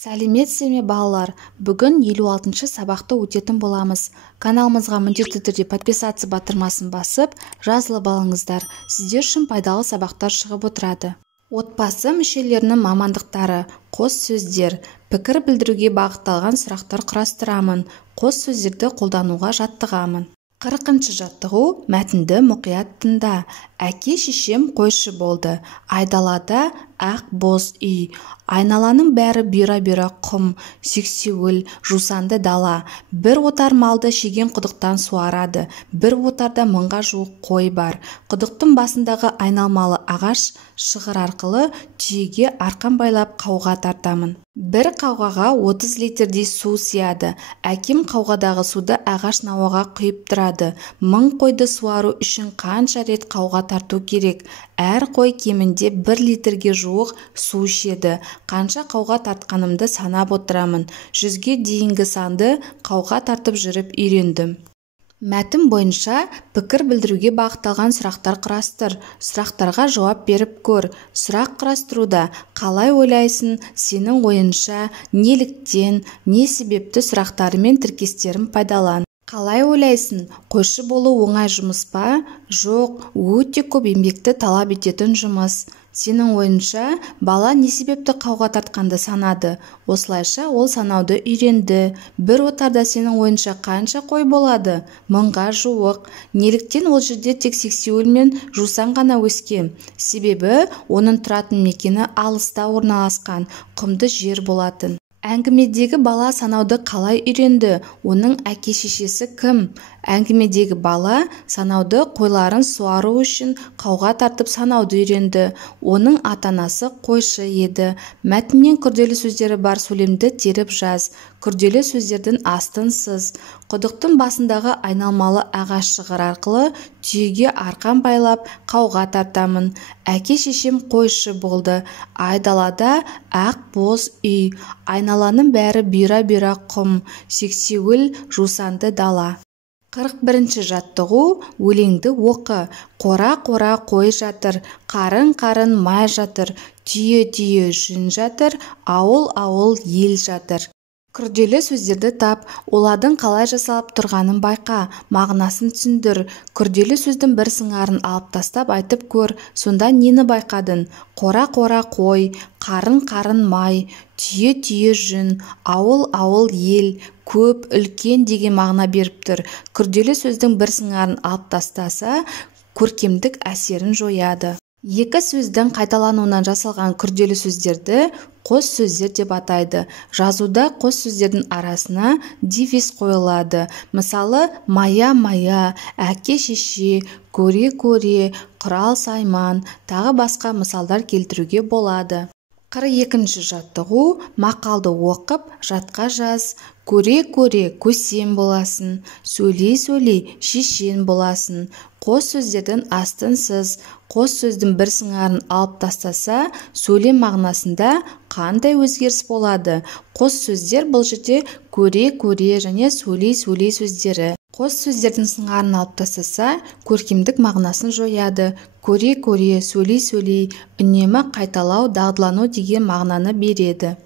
Сәлеметсіздер ме балалар? Бүгін 56-шы сабақты өтетін боламыз. Каналымызға міндетті түрде подписаться батырмасын басып, жазылып алыңыздар. Сіздер үшін пайдалы сабақтар шығып отырады. Отбасы мүшелерінің мамандықтары, қос сөздер, пікір білдіруге бағытталған сұрақтар құрастырамын. Қос сөздерді қолдануға жаттығамын. 40-шы жаттығу. Мәтінді мұқият тыңда. Әке шешем қойшы болды. Айдалада ақ боз үй. Айналаның бәрі бұйра-бұйра құм, сексеуіл, жусанды дала. Бір отар малды шеген құдықтан суарады. Бір отарда мыңға жуық қой бар. Құдықтың басындағы айналмалы ағаш шығыр арқылы түйеге арқан байлап қауға тартамын. Бір қауғаға 30 литрдей су сияды. Әкем қауғадағы суды ағаш науаға құйып тұрады. 1000 қойды суару үшін қанша рет қауға тарту керек? Әр қой кемінде 1 литрге жуық су ішеді. Қанша қауға тартқанымды санап отырамын. 100-ге дейінгі санды қауға тартып жүріп үйрендім. Мәтін бойынша пікір білдіруге бағытталған сұрақтар құрастыр. Сұрақтарға жауап беріп көр. Сұрақ құрастыруда қалай ойлайсың, сенің ойынша, неліктен, не себепті сұрақтары мен тіркестерін пайдалан. Қалай ойлайсың, қойшы болу оңай жұмыс па? Жоқ, өте көп еңбекті талап ететін жұмыс. Сенің ойынша, бала не себепті қауға тартқанды санады? Осылайша ол санауды үйренді. Бір отарда сенің ойынша қанша қой болады? 1000-ға жуық. Неліктен ол жерде тек сексеуіл мен жусан ғана өскен? Себебі оның тұратын мекені алыста орналасқан, құмды жер болатын. Әңгімедегі бала санауды қалай үйренді? Оның әке-шешесі кім? Әңгімедегі бала санауды қойларын суару үшін қауға тартып санауды үйренді. Оның ата-анасы қойшы еді. Мәтіннен күрделі сөздері бар сөйлемді теріп жаз. Күрделі сөздердің астын сыз. Құдықтың басындағы айналмалы ағаш шығыр арқылы түйеге арқан байлап қауға тартамын. Әке-шешем қойшы болды. Айдалада ақ боз үй. Айналаның бәрі бұйра-бұйра құм, сексеуіл, жусанды дала. 41-ші жаттығу. Өлеңді оқы. Қора-қора қой жатыр, қарын-қарын май жатыр, түйе-түйе жүн жатыр, ауыл-ауыл ел жатыр. Күрделі сөздерді тап, олардың қалай жасалып тұрғанын байқа, мағынасын түсіндір. Күрделі сөздің бір сыңарын алып тастап айтып көр, сонда нені байқадың? Қора-қора қой, қарын-қарын май, түйе-түйе жүн, ауыл-ауыл ел, көп, үлкен деген мағына беріп тұр. Күрделі сөздің бір сыңарын алып тастаса, көркемдік әсерін жояды. Екі сөздің қайталануынан жасалған күрделі сөздерді қос сөздер деп атайды. Жазуда қос сөздердің арасына дефис қойылады. Мысалы, мая-мая, әке-шеше, көре-көре, құрал-сайман, тағы басқа мысалдар келтіруге болады. 42-ші жаттығу. Мақалды оқып, жатқа жаз. Көре-көре көсем боласын, сөйлей-сөйлей шешен боласын. Қос сөздердің астын сыз. Қос сөздің бір сыңарын алып тастаса, сөйлем мағынасында қандай өзгеріс болады? Қос сөздер бұл жерде көре-көре және сөйлей-сөйлей сөздері. Қос сөздердің сыңарын алып тастаса, көркемдік мағынасын жояды. Көре-көре, сөйлей-сөйлей, үнемі қайталау, дағдылану деген мағынаны береді.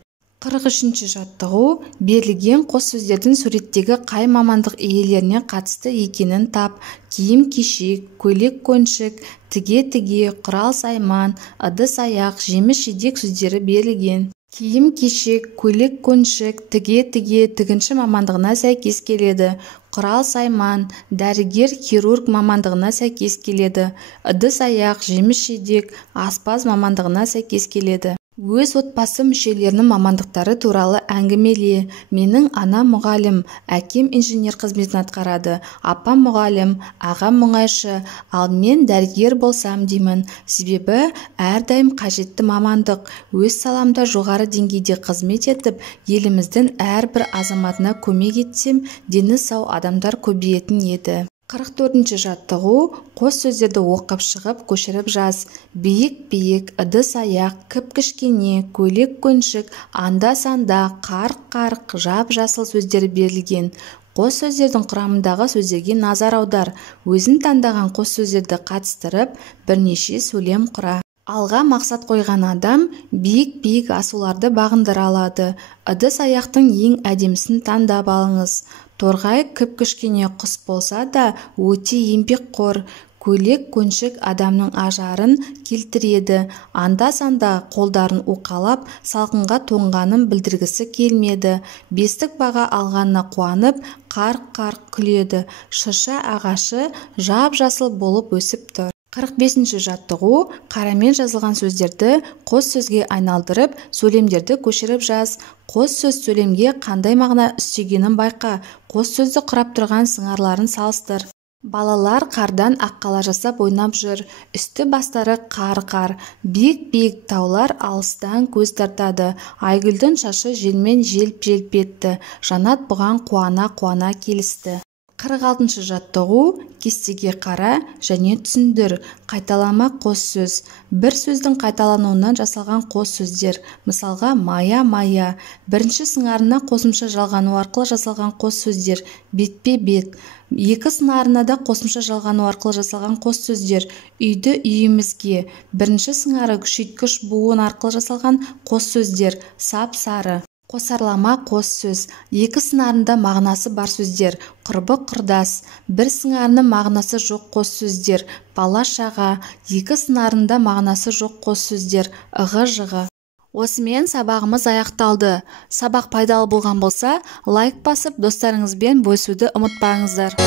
43-ші жаттығу. Берілген қос сөздердің суреттегі қай мамандық иелеріне қатысты екенін тап. Киім-кешек, көйлек-көншік, тіге-тіге, құрал-сайман, ыдыс-аяқ, жеміс-жидек сөздері берілген. Киім-кешек, көйлек-көншік, тіге-тіге тігінші мамандығына сәйкес келеді. Құрал-сайман, дәрігер-хирург мамандығына сәйкес келеді. Ыдыс-аяқ, жеміс-жидек, аспаз мамандығына сәйкес келеді. Өз отбасы мүшелерінің мамандықтары туралы әңгімеле. Менің анам мұғалім, әкем инженер қызметін атқарады, апам мұғалім, ағам мұнайшы, ал мен дәрігер болсам деймін. Себебі әрдайым қажетті мамандық. Өз саламда жоғары деңгейде қызмет етіп, еліміздің әрбір азаматына көмек етсем, дені сау адамдар көбейетін еді. 44-ші жаттығу. Қос сөздерді оқып шығып, көшіріп жаз. Биік-биік, ыдыс-аяқ, кіп-кішкене, көйлек-көншік, анда-санда, қарқ-қарқ, жап-жасыл сөздері берілген. Қос сөздердің құрамындағы сөздерге назар аудар. Өзің таңдаған қос сөздерді қатыстырып, бірнеше сөйлем құра. Алға мақсат қойған адам биік асуларды бағындыра алады. Ыдыс-аяқтың ең әдемісін таңдап алыңыз. Торғай кіп-кішкене құс болса да өте еңбекқор. Көйлек-көншік адамның ажарын келтіреді. Анда-санда қолдарын уқалап, салқынға тоңғанын білдіргісі келмеді. Бестік баға алғанына қуанып, қарқ-қарқ күледі. Шырша ағашы жап-жасыл болып өсіп тұр. 45-ші жаттығу: қарамен жазылған сөздерді қос сөзге айналдырып, сөйлемдерді көшіріп жаз. Қос сөз сөйлемге қандай мағына үстегенін байқа. Қос сөзді құрап тұрған сыңарларын салыстыр. Балалар қардан аққала жасап ойнап жүр. Үсті бастары қар-қар. Биік таулар алыстан көз тартады. Айгүлдің шашы желмен желп-желп етті. Жанат бұған қуана-қуана келісті. 46-шы жаттығу: кестеге қара және түсіндір. Қайталама қос сөз. Бір сөздің қайталануынан жасалған қос сөздер. Мысалға, мая-мая. Бірінші сыңарына қосымша жалғану арқылы жасалған қос сөздер. Бетпе-бет. Екі сыңарына да қосымша жалғану арқылы жасалған қос сөздер. Үйді үйімізге. Бірінші сыңары күшейткіш буын арқылы жасалған қос сөздер. Сап-сары. Қосарлама қос сөз. Екі сыңарында мағынасы бар сөздер. Құрбы-құрдас. Бір сыңарында мағынасы жоқ қос сөздер. Бала-шаға. Екі сыңарында мағынасы жоқ қос сөздер. Ығы-жығы. Осымен сабағымыз аяқталды. Сабақ пайдалы болған болса, лайк басып, достарыңызбен бөлісуді ұмытпаңыздар.